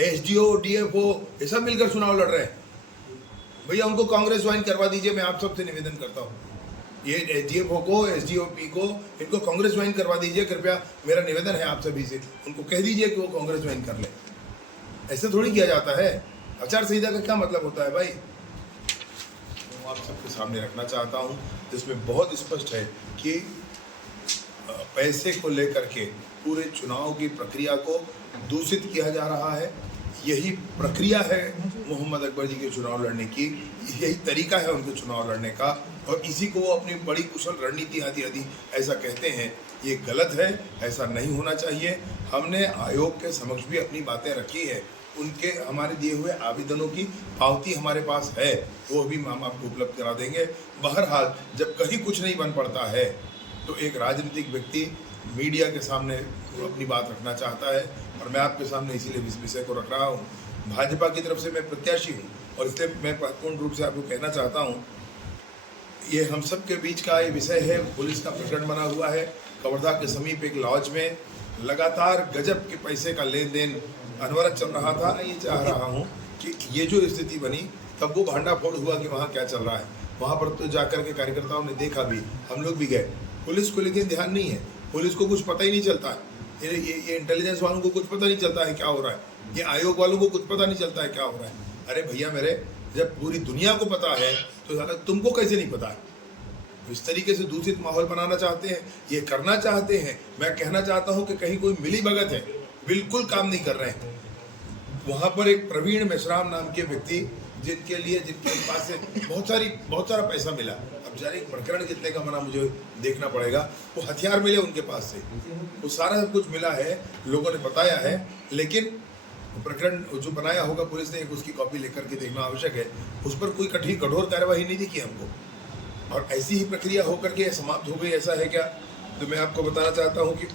SDO, DFO ये सब मिलकर चुनाव लड़ रहे हैं। भैया उनको कांग्रेस ज्वाइन करवा दीजिए, मैं आप सबसे निवेदन करता हूँ। ये डीएफओ को, एसडीओपी को, इनको कांग्रेस ज्वाइन करवा दीजिए कृपया, मेरा निवेदन है आप सभी से। उनको कह दीजिए कि वो कांग्रेस ज्वाइन कर ले। ऐसे थोड़ी किया जाता है। आचार संहिता का क्या मतलब होता है भाई? मैं आप सबके सामने रखना चाहता हूँ जिसमें बहुत स्पष्ट है कि पैसे को लेकर के पूरे चुनाव की प्रक्रिया को दूषित किया जा रहा है। यही प्रक्रिया है मोहम्मद अकबर जी के चुनाव लड़ने की, यही तरीका है उनके चुनाव लड़ने का, और इसी को वो अपनी बड़ी कुशल रणनीति आदि आदि ऐसा कहते हैं। ये गलत है, ऐसा नहीं होना चाहिए। हमने आयोग के समक्ष भी अपनी बातें रखी है, उनके हमारे दिए हुए आवेदनों की पावती हमारे पास है, वो भी हम आपको उपलब्ध करा देंगे। बहरहाल जब कहीं कुछ नहीं बन पड़ता है तो एक राजनीतिक व्यक्ति मीडिया के सामने अपनी बात रखना चाहता है, और मैं आपके सामने इसीलिए इस विषय को रख रहा हूँ। भाजपा की तरफ से मैं प्रत्याशी हूँ और इसलिए मैं पूर्ण रूप से आपको कहना चाहता हूँ, ये हम सब के बीच का ये विषय है। पुलिस का प्रकरण बना हुआ है, कवर्धा के समीप एक लॉज में लगातार गजब के पैसे का लेन देन अनवरत चल रहा था। मैं ये चाह रहा हूँ कि ये जो स्थिति बनी तब वो भांडाफोड़ हुआ कि वहाँ क्या चल रहा है। वहाँ पर तो जाकर के कार्यकर्ताओं ने देखा भी, हम लोग भी गए। पुलिस को लेकिन ध्यान नहीं है, पुलिस को कुछ पता ही नहीं चलता है। ये इंटेलिजेंस वालों को कुछ पता नहीं चलता है क्या हो रहा है, ये आयोग वालों को कुछ पता नहीं चलता है क्या हो रहा है। अरे भैया मेरे, जब पूरी दुनिया को पता है तो ज़्यादा तुमको कैसे नहीं पता है? इस तरीके से दूषित माहौल बनाना चाहते हैं, ये करना चाहते हैं। मैं कहना चाहता हूँ कि कहीं कोई मिली भगत है, बिल्कुल काम नहीं कर रहे हैं। वहाँ पर एक प्रवीण मेश्राम नाम के व्यक्ति जिनके पास से बहुत सारा पैसा मिला, अब जाने प्रकरण कितने का मना मुझे देखना पड़ेगा, वो हथियार मिले उनके पास से, वो सारा कुछ मिला है, लोगों ने बताया है। लेकिन प्रकरण जो बनाया होगा पुलिस ने, उसकी कॉपी लेकर के देखना आवश्यक है। उस पर कोई कठोर कार्रवाई नहीं दिखी हमको, और ऐसी ही प्रक्रिया होकर के समाप्त हो गई, ऐसा है क्या? तो मैं आपको बताना चाहता हूँ कि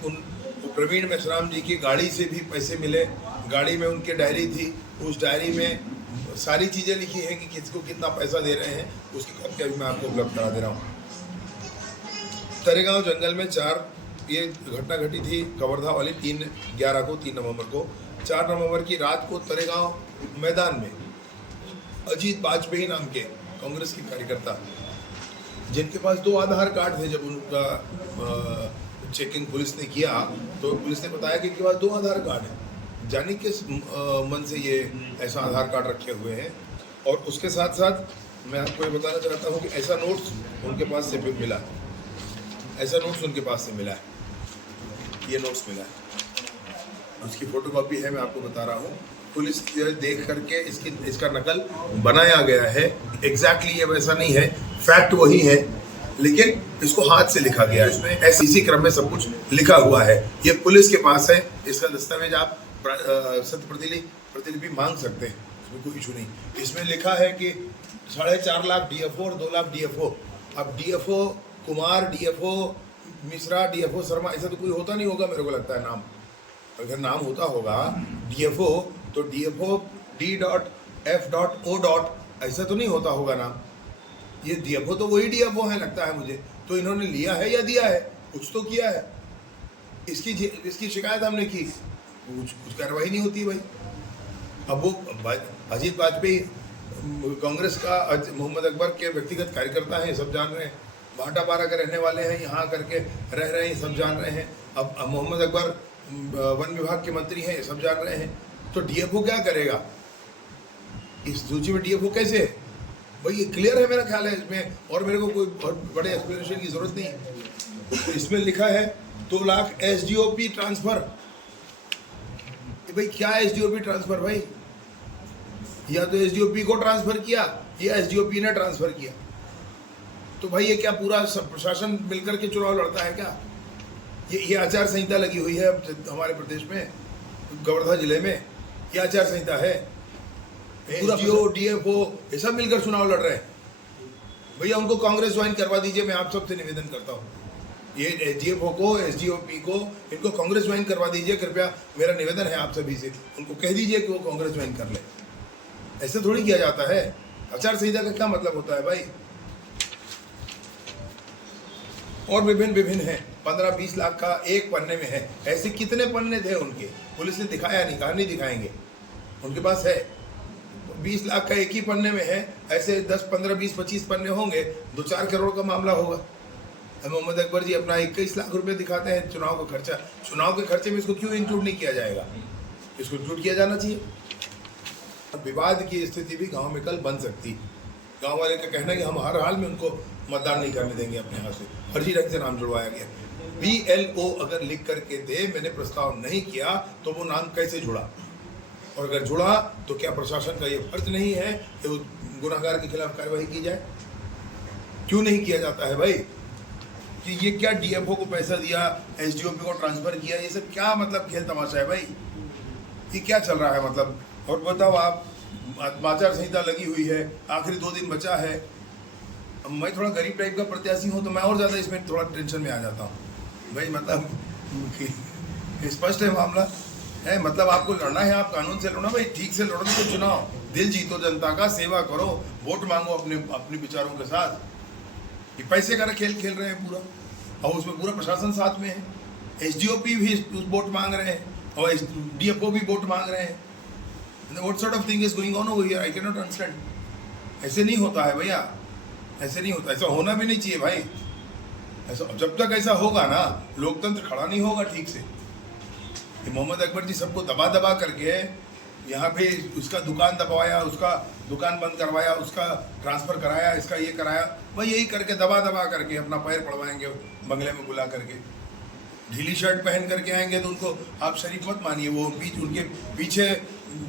प्रवीण मेश्राम जी की गाड़ी से भी पैसे मिले। गाड़ी में उनकी डायरी थी, उस डायरी में सारी चीज़ें लिखी हैं कि किसको कितना पैसा दे रहे हैं, उसकी कॉपी अभी मैं आपको उपलब्ध करा दे रहा हूँ। तरेगांव जंगल में ये घटना घटी थी, कवर्धा वाली 3 नवंबर को। 4 नवंबर की रात को तरेगांव मैदान में अजीत वाजपेयी नाम के कांग्रेस के कार्यकर्ता, जिनके पास 2 आधार कार्ड थे, जब उनका चेकिंग पुलिस ने किया तो पुलिस ने बताया कि इनके पास 2 आधार कार्ड हैं। जाने किस मन से ये ऐसा आधार कार्ड रखे हुए हैं। और उसके साथ साथ मैं आपको ये बताना चाहता हूँ कि ऐसा नोट्स उनके पास से मिला, ऐसा नोट्स उनके पास से मिला है, ये नोट्स मिला है, उसकी फोटोकॉपी है, मैं आपको बता रहा हूँ। पुलिस देख करके इसका नकल बनाया गया है। एग्जैक्टली ये वैसा नहीं है, फैक्ट वही है, लेकिन इसको हाथ से लिखा गया है। इसमें ऐसे इसी क्रम में सब कुछ लिखा हुआ है। ये पुलिस के पास है, इसका दस्तावेज आप सत्य प्रतिलिपि मांग सकते हैं, इसमें कोई इशू नहीं। इसमें लिखा है कि 4.5 लाख डीएफओ और 2 लाख डीएफओ। अब DFO Kumar, DFO Mishra, DFO Sharma, ऐसा तो कोई होता नहीं होगा मेरे को लगता है नाम। अगर नाम होता होगा डीएफओ तो डीएफओ D.F.O. ऐसा तो नहीं होता होगा नाम। ये डीएफओ तो वही डीएफओ है लगता है मुझे। तो इन्होंने लिया है या दिया है, कुछ तो किया है। इसकी शिकायत हमने की, कुछ कार्रवाई नहीं होती भाई। अब वो अजीत वाजपेयी कांग्रेस का मोहम्मद अकबर के व्यक्तिगत कार्यकर्ता हैं, सब जान रहे हैं। भाटापारा के रहने वाले हैं, यहाँ करके रह रहे हैं, सब जान रहे हैं। अब मोहम्मद अकबर वन विभाग के मंत्री हैं, सब जान रहे हैं। तो डीएफओ क्या करेगा इस सूची में? डीएफओ कैसे है भाई? ये क्लियर है मेरा ख्याल है इसमें, और मेरे को कोई बहुत बड़े एक्सप्लेनेशन की जरूरत नहीं है। तो इसमें लिखा है 2 लाख एसडीओपी ट्रांसफर। भाई क्या एसडीओपी ट्रांसफर भाई? या तो एसडीओपी को ट्रांसफर किया या एसडीओपी ने ट्रांसफर किया। तो भाई ये क्या पूरा प्रशासन मिलकर के चुनाव लड़ता है क्या? ये आचार संहिता लगी हुई है हमारे प्रदेश में, कवर्धा जिले में ये आचार संहिता है। एसडीओ, डीएफओ ये सब मिलकर चुनाव लड़ रहे हैं। भैया उनको कांग्रेस ज्वाइन करवा दीजिए, मैं आप सबसे निवेदन करता हूँ। ये डीएफओ को, एसडीओपी को, इनको कांग्रेस ज्वाइन करवा दीजिए कृपया, मेरा निवेदन है आप सभी से। उनको कह दीजिए कि वो कांग्रेस ज्वाइन कर ले। ऐसे थोड़ी किया जाता है। आचार संहिता का क्या मतलब होता है भाई? और विभिन्न हैं, 15-20 लाख का एक पन्ने में है। ऐसे कितने पन्ने थे उनके? पुलिस ने दिखाया नहीं, कहा नहीं दिखाएंगे। उनके पास है। 20 लाख का एक ही पन्ने में है, ऐसे 10, 15, 20, 25 पन्ने होंगे, 2-4 करोड़ का मामला होगा। मोहम्मद अकबर जी अपना 21 लाख रुपए दिखाते हैं चुनाव का खर्चा। चुनाव के खर्चे में इसको क्यों इंक्लूड नहीं किया जाएगा? इसको इंक्लूड किया जाना चाहिए। विवाद की स्थिति भी गांव में कल बन सकती। गांव वाले का कहना है कि हम हर हाल में उनको मतदान नहीं करने देंगे अपने यहाँ से, फर्जी ढंग से नाम जुड़वाया गया। BLO अगर लिख करके दे, मैंने प्रस्ताव नहीं किया, तो वो नाम कैसे जुड़ा? और अगर जुड़ा तो क्या प्रशासन का ये फर्ज नहीं है कि उस गुनाहगार के खिलाफ कार्रवाई की जाए? क्यों नहीं किया जाता है भाई? कि ये क्या DFO को पैसा दिया, SDOP को ट्रांसफर किया, ये सब क्या मतलब खेल तमाशा है भाई? ये क्या चल रहा है मतलब? और बताओ आप, आचार संहिता लगी हुई है, आखिरी 2 दिन बचा है। अब मैं थोड़ा गरीब टाइप का प्रत्याशी हूँ तो मैं और ज़्यादा इसमें थोड़ा टेंशन में आ जाता हूँ भाई। मतलब स्पष्ट है मामला है, मतलब आपको लड़ना है, आप कानून से लड़ना भाई, ठीक से लड़ो तो चुनाव, दिल जीतो जनता का, सेवा करो, वोट मांगो अपने विचारों के साथ। ये पैसे का खेल खेल रहे हैं पूरा, और उसमें पूरा प्रशासन साथ में है। SDOP भी वोट मांग रहे हैं और DFO भी वोट मांग रहे हैं। What sort of thing is going on over here? I cannot understand. ऐसे नहीं होता है भैया, ऐसे नहीं होता, ऐसा होना भी नहीं चाहिए भाई। ऐसा जब तक ऐसा होगा ना, लोकतंत्र खड़ा नहीं होगा ठीक से। मोहम्मद अकबर जी सबको दबा दबा करके यहाँ पे उसका दुकान दबाया, उसका दुकान बंद करवाया, उसका ट्रांसफ़र कराया, इसका ये कराया, वही यही करके दबा दबा करके अपना पैर पड़वाएंगे बंगले में बुला करके। ढीली शर्ट पहन करके आएंगे तो उनको आप शरीफ मत मानिए। वो उनके पीछे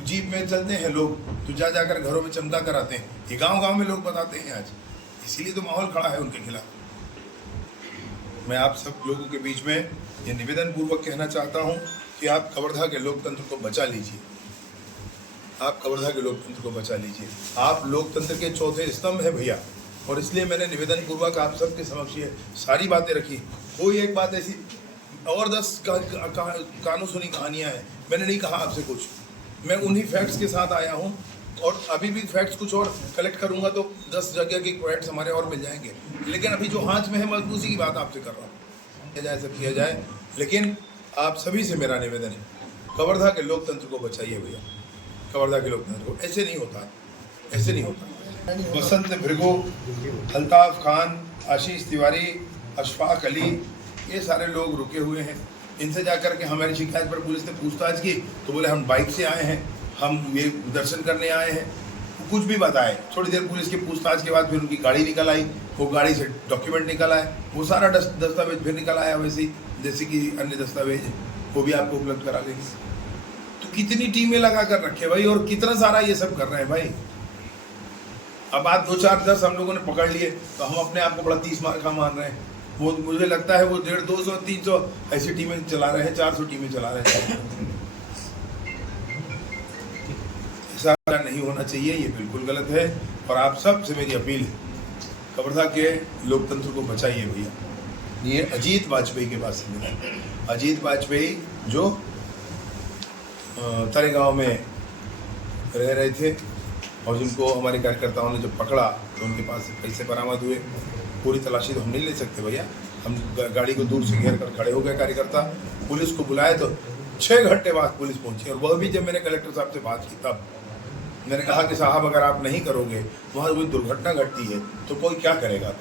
जीप में चलते हैं लोग, तो जा कर घरों में चमका कर आते हैं। ये गांव-गांव में लोग बताते हैं आज, इसीलिए तो माहौल खड़ा है उनके खिलाफ। मैं आप सब लोगों के बीच में ये निवेदन पूर्वक कहना चाहता हूँ कि आप कवर्धा के लोकतंत्र को बचा लीजिए। आप कवर्धा के लोकतंत्र को बचा लीजिए। आप लोकतंत्र के चौथे स्तंभ है भैया, और इसलिए मैंने निवेदन पूर्वक आप सबके समक्ष ये सारी बातें रखी। कोई एक बात ऐसी और 10 कानों सुनी कहानियाँ हैं, मैंने नहीं कहा आपसे कुछ। मैं उन्हीं फैक्ट्स के साथ आया हूँ, और अभी भी फैक्ट्स कुछ और कलेक्ट करूँगा तो 10 जगह के फैक्ट्स हमारे और मिल जाएंगे। लेकिन अभी जो हाथ में है मैं उसी की बात आपसे कर रहा हूँ। किया जाए सब किया जाए, लेकिन आप सभी से मेरा निवेदन है, कवर्धा के लोकतंत्र को बचाइए भैया। कवर्धा के लोकतंत्र को ऐसे नहीं होता, ऐसे नहीं होता। बसंत भृगु, अल्ताफ खान, आशीष तिवारी, अशफाक अली, ये सारे लोग रुके हुए हैं। इनसे जाकर के हमारी शिकायत पर पुलिस ने पूछताछ की तो बोले हम बाइक से आए हैं, हम ये दर्शन करने आए हैं, कुछ भी बताए। थोड़ी देर पुलिस की पूछताछ के बाद फिर उनकी गाड़ी निकल आई, वो गाड़ी से डॉक्यूमेंट निकल आए, वो सारा दस्तावेज फिर निकल आया वैसे ही जैसे कि अन्य दस्तावेज, वो भी आपको उपलब्ध करा देंगे। तो कितनी टीमें लगा कर रखे भाई, और कितना सारा ये सब कर रहे हैं भाई। अब आप 2, 4, 10 हम लोगों ने पकड़ लिए तो हम अपने आप को बड़ा 30 मार का मान रहे हैं। वो मुझे लगता है वो 150, 200, 300 ऐसी टीमें चला रहे हैं, 400 टीमें चला रहे हैं। ऐसा नहीं होना चाहिए, ये बिल्कुल गलत है। और आप सब से मेरी अपील है, कवर्धा के लोकतंत्र को बचाइए भैया। ये अजीत वाजपेयी के पास से मिला। अजीत वाजपेयी जो तरेगांव में रह रहे थे और जिनको हमारे कार्यकर्ताओं ने जब पकड़ा तो उनके पास से पैसे बरामद हुए। पूरी तलाशी तो हम नहीं ले सकते भैया, हम गाड़ी को दूर से घेर कर खड़े हो गए कार्यकर्ता। पुलिस को बुलाए तो 6 घंटे बाद पुलिस पहुंची, और वह भी जब मैंने कलेक्टर साहब से बात की तब मैंने कहा कि साहब अगर आप नहीं करोगे, वहाँ कोई दुर्घटना घटती है तो कोई क्या करेगा।